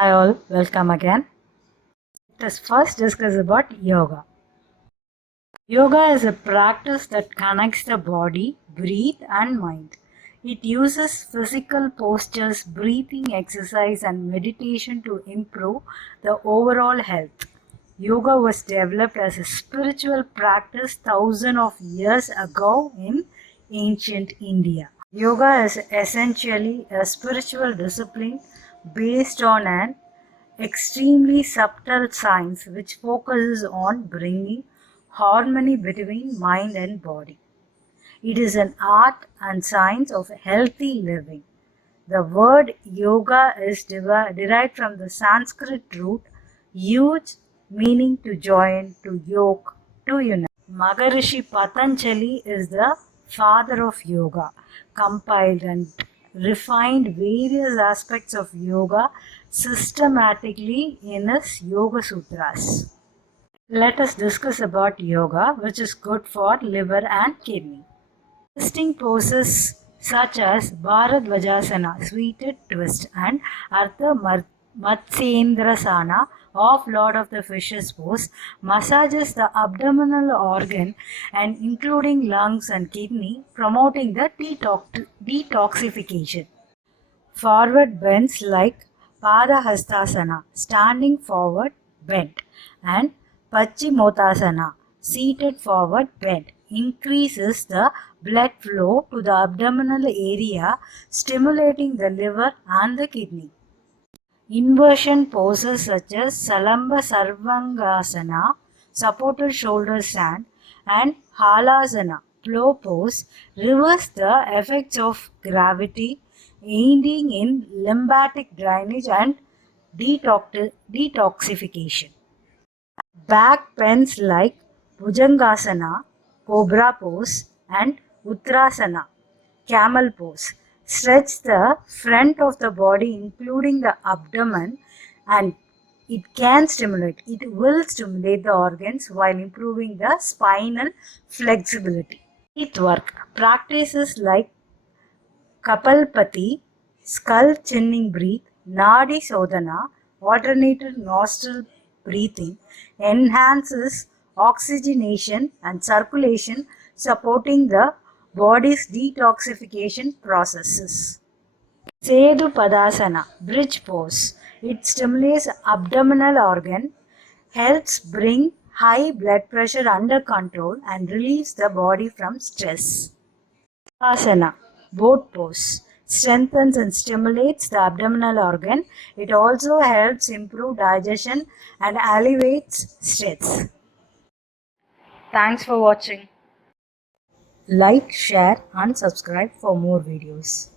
Hi all, welcome again. Let us first discuss about yoga. Yoga is a practice that connects the body, breath and mind. It uses physical postures, breathing exercise and meditation to improve the overall health. Yoga was developed as a spiritual practice thousands of years ago in ancient India. Yoga is essentially a spiritual discipline based on an extremely subtle science which focuses on bringing harmony between mind and body. It is an art and science of healthy living. The word yoga is derived from the Sanskrit root yuj, meaning to join, to yoke, to unite. Maharishi Patanjali is the father of yoga, compiled and refined various aspects of yoga systematically in his Yoga Sutras. Let us discuss about yoga, which is good for liver and kidney. Twisting poses such as Bharadvajasana, seated twist, and Ardha Matsyendrasana of Lord of the Fishes pose massages the abdominal organ and including lungs and kidney, promoting the detoxification. Forward bends like Padahastasana, standing forward bend, and Paschimottanasana, seated forward bend, increases the blood flow to the abdominal area, stimulating the liver and the kidney. Inversion poses such as Salamba Sarvangasana, supported shoulder stand, and Halasana, plow pose, reverse the effects of gravity, aiding in lymphatic drainage and detoxification. Back bends like Bhujangasana, Cobra pose, and Uttarasana, camel pose. Stretch the front of the body, including the abdomen, and it will stimulate the organs while improving the spinal flexibility. Breath work. Practices like Kapalpati, skull chinning breath, Nadi Sodhana, alternative nostril breathing enhances oxygenation and circulation, supporting the body's detoxification processes. Sedu Padasana, bridge pose. It stimulates abdominal organ, helps bring high blood pressure under control and relieves the body from stress. Asana, boat pose, strengthens and stimulates the abdominal organ. It also helps improve digestion and alleviates stress. Thanks for watching. Like, share and subscribe for more videos.